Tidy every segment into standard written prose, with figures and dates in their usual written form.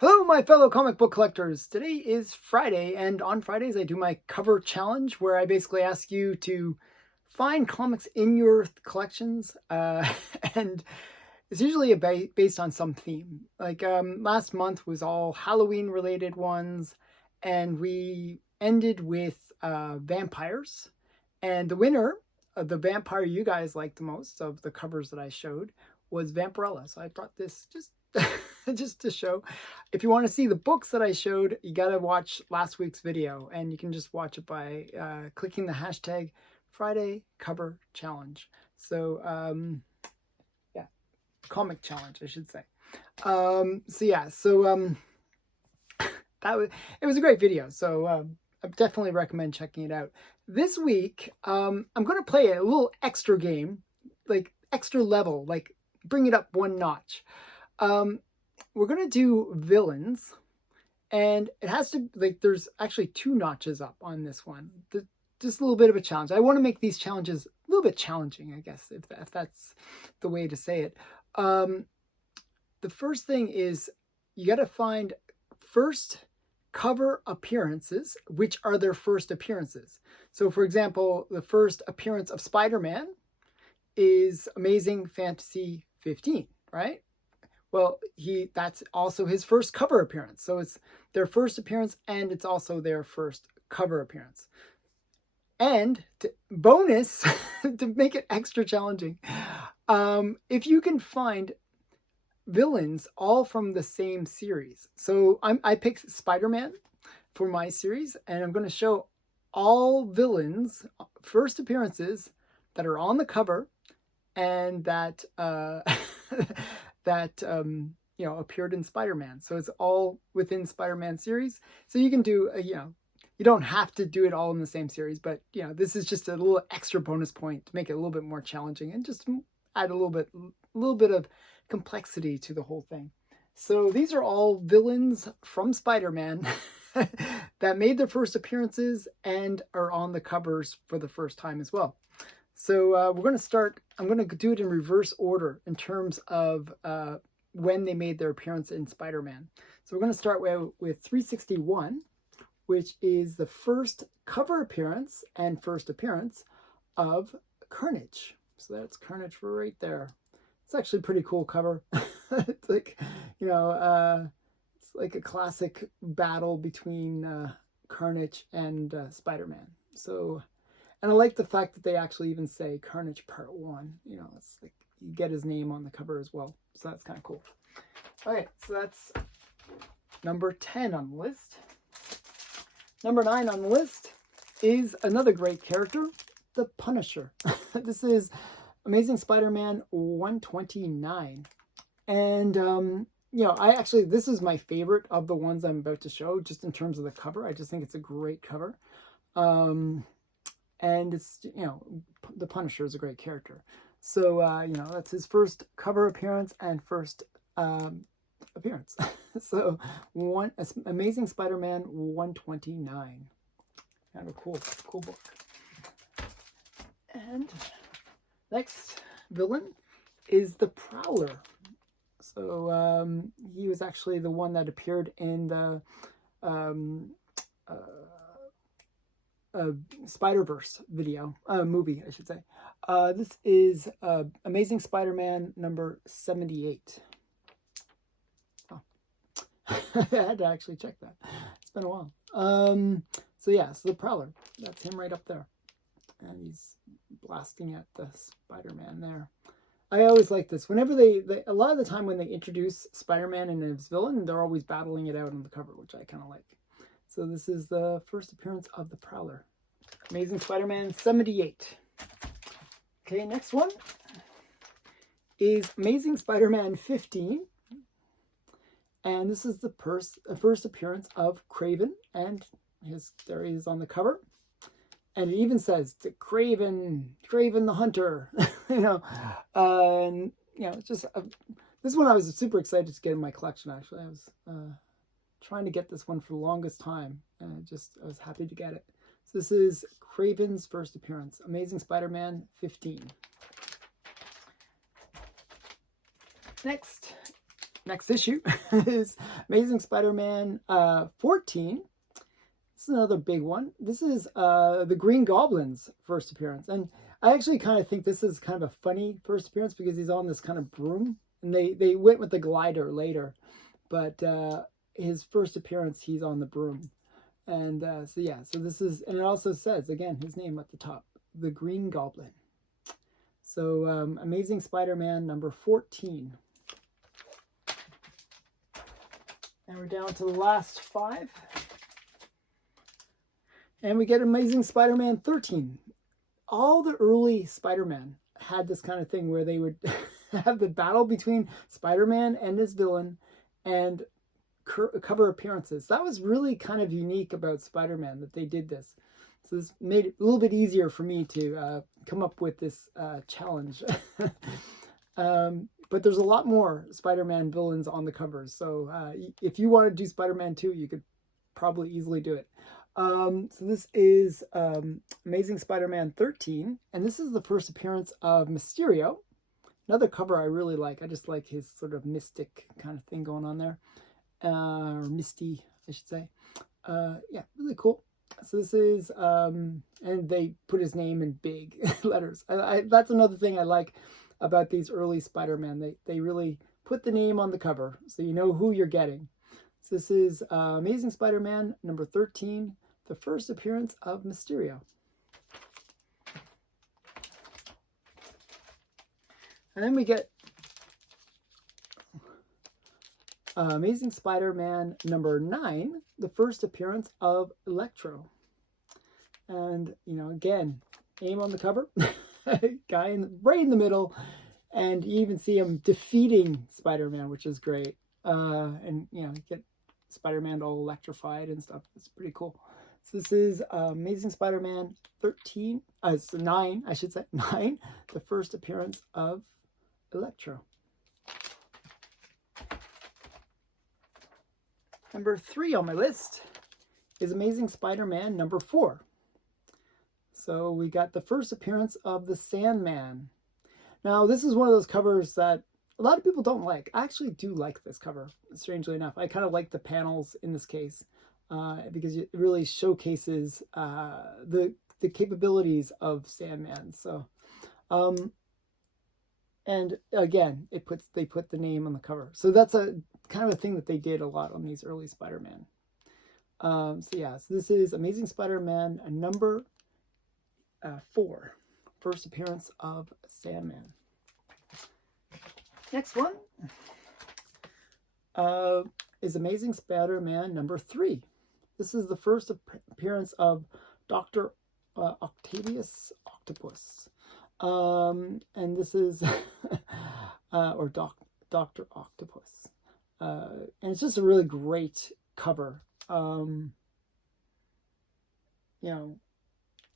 Hello, my fellow comic book collectors. Today is Friday, and on Fridays I do my cover challenge where I basically ask you to find comics in your collections, and it's usually based on some theme. Like last month was all Halloween related ones, and we ended with vampires. And the winner of the vampire you guys liked the most of the covers that I showed was Vampirella. So I brought this just just to show. If you want to see the books that I showed, you got to watch last week's video, and you can just watch it by clicking the hashtag Friday Cover Challenge. So yeah, comic challenge, I should say. It was a great video. So I definitely recommend checking it out. This week, I'm going to play a little extra game, like extra level, like bring it up one notch. We're going to do villains, and it has to, like, there's actually 2 notches up on this one. Just a little bit of a challenge. I want to make these challenges a little bit challenging, I guess, if that's the way to say it. The first thing is you got to find first cover appearances, which are their first appearances. So, for example, the first appearance of Spider-Man is Amazing Fantasy 15, right? Well, that's also his first cover appearance. So it's their first appearance, and it's also their first cover appearance. And bonus, to make it extra challenging, if you can find villains all from the same series. So I picked Spider-Man for my series, and I'm going to show all villains' first appearances that are on the cover and that appeared in Spider-Man. So it's all within Spider-Man series. So you can do you don't have to do it all in the same series, but this is just a little extra bonus point to make it a little bit more challenging and just add a little bit of complexity to the whole thing. So these are all villains from Spider-Man that made their first appearances and are on the covers for the first time as well. So we're going to start, I'm going to do it in reverse order in terms of when they made their appearance in Spider-Man. So we're going to start with 361, which is the first cover appearance and first appearance of Carnage. So that's Carnage right there. It's actually a pretty cool cover. It's like, it's like a classic battle between Carnage and Spider-Man. So, and I like the fact that they actually even say Carnage Part 1. It's like you get his name on the cover as well. So that's kind of cool. Okay, so that's number 10 on the list. Number 9 on the list is another great character, the Punisher. This is Amazing Spider-Man 129. And, this is my favorite of the ones I'm about to show, just in terms of the cover. I just think it's a great cover. And it's, the Punisher is a great character. So, that's his first cover appearance and first appearance. So, Amazing Spider-Man 129. Kind of a cool book. And next villain is the Prowler. So, he was actually the one that appeared in the Spider-Verse movie, I should say. This is Amazing Spider-Man number 78. Oh. I had to actually check that. It's been a while. So the Prowler. That's him right up there. And he's blasting at the Spider-Man there. I always like this. Whenever they a lot of the time when they introduce Spider-Man and his villain, they're always battling it out on the cover, which I kind of like. So this is the first appearance of the Prowler. Amazing Spider-Man 78. Okay, next one is Amazing Spider-Man 15. And this is the first appearance of Kraven, and there he is on the cover. And it even says to Kraven the Hunter. It's just this one I was super excited to get in my collection. Actually, I was trying to get this one for the longest time, and I was happy to get it. So this is Kraven's first appearance, Amazing Spider-Man 15. Next, next issue is Amazing Spider-Man 14. This is another big one. This is the Green Goblin's first appearance. And I actually kind of think this is kind of a funny first appearance because he's on this kind of broom. And they went with the glider later. But his first appearance, he's on the broom. And so yeah, so this is, and it also says, again, his name at the top, the Green Goblin. So Amazing Spider-Man number 14. And we're down to the last 5. And we get Amazing Spider-Man 13. All the early Spider-Man had this kind of thing where they would have the battle between Spider-Man and his villain and cover appearances. That was really kind of unique about Spider-Man, that they did this. So this made it a little bit easier for me to come up with this challenge. But there's a lot more Spider-Man villains on the covers. So if you want to do Spider-Man 2, you could probably easily do it. So this is Amazing Spider-Man 13. And this is the first appearance of Mysterio. Another cover I really like. I just like his sort of mystic kind of thing going on there. Or misty, I should say. Yeah, really cool. So this is, and they put his name in big letters. That's another thing I like about these early Spider-Man. They really put the name on the cover so you know who you're getting. So this is Amazing Spider-Man number 13, the first appearance of Mysterio. And then we get Amazing Spider-Man number 9, the first appearance of Electro. And, you know, again, name on the cover, guy right in the middle, and you even see him defeating Spider-Man, which is great. And, you know, you get Spider-Man all electrified and stuff. It's pretty cool. So this is Amazing Spider-Man 13, so 9, I should say, 9, the first appearance of Electro. Number 3 on my list is Amazing Spider-Man number 4. So we got the first appearance of the Sandman. Now, this is one of those covers that a lot of people don't like. I actually do like this cover, strangely enough. I kind of like the panels in this case because it really showcases the capabilities of Sandman. So, and again, they put the name on the cover. So that's a kind of a thing that they did a lot on these early Spider-Man. So yeah, so this is Amazing Spider-Man number 4, first appearance of Sandman. Next one is Amazing Spider-Man number 3. This is the first appearance of Dr. Octavius Octopus. And this is, or Dr. Octopus. And it's just a really great cover. You know,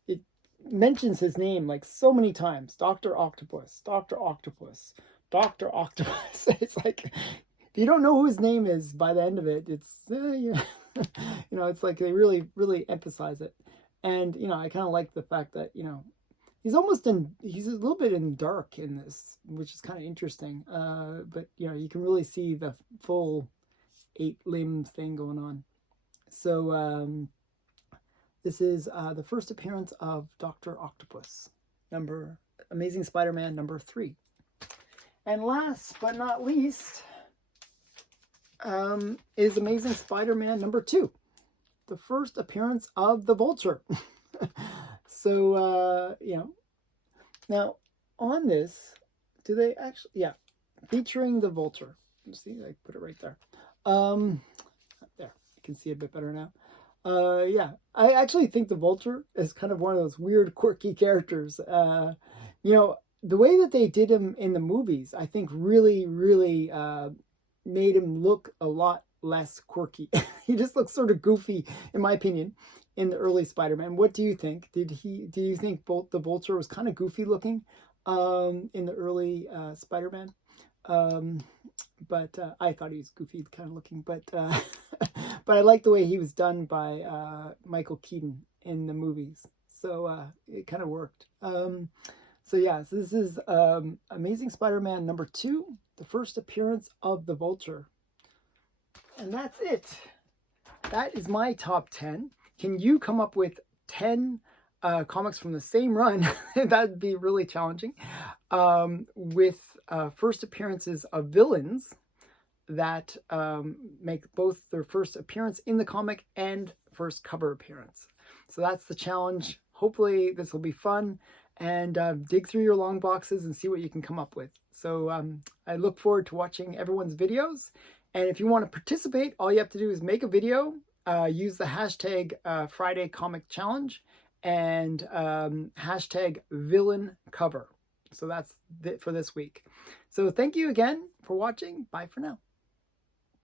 it mentions his name like so many times. Dr. Octopus, Dr. Octopus, Dr. Octopus. It's like, if you don't know who his name is by the end of it, it's, you know, it's like they really, really emphasize it. And, you know, I kind of like the fact that, you know, he's a little bit in dark in this, which is kind of interesting. But, you know, you can really see the full 8-limb thing going on. So this is the first appearance of Dr. Octopus, Amazing Spider-Man number 3. And last but not least is Amazing Spider-Man number 2, the first appearance of the Vulture. So, you know, now on this, do they actually, yeah, featuring the Vulture. You see, I put it right there. There, you can see it a bit better now. Yeah, I actually think the Vulture is kind of one of those weird, quirky characters. You know, the way that they did him in the movies, I think really, really made him look a lot less quirky. He just looks sort of goofy, in my opinion, in the early Spider-Man. What do you think? Do you think the Vulture was kind of goofy looking in the early Spider-Man? But I thought he was goofy kind of looking. But but I like the way he was done by Michael Keaton in the movies. So it kind of worked. So yeah, so this is Amazing Spider-Man number 2, the first appearance of the Vulture. And that's it. That is my top 10. Can you come up with 10 comics from the same run? That'd be really challenging. With first appearances of villains that make both their first appearance in the comic and first cover appearance. So that's the challenge. Hopefully this will be fun, and dig through your long boxes and see what you can come up with. So I look forward to watching everyone's videos. And if you want to participate, all you have to do is make a video, use the hashtag Friday Comic Challenge, and hashtag villain cover. So that's it for this week. So thank you again for watching. Bye for now.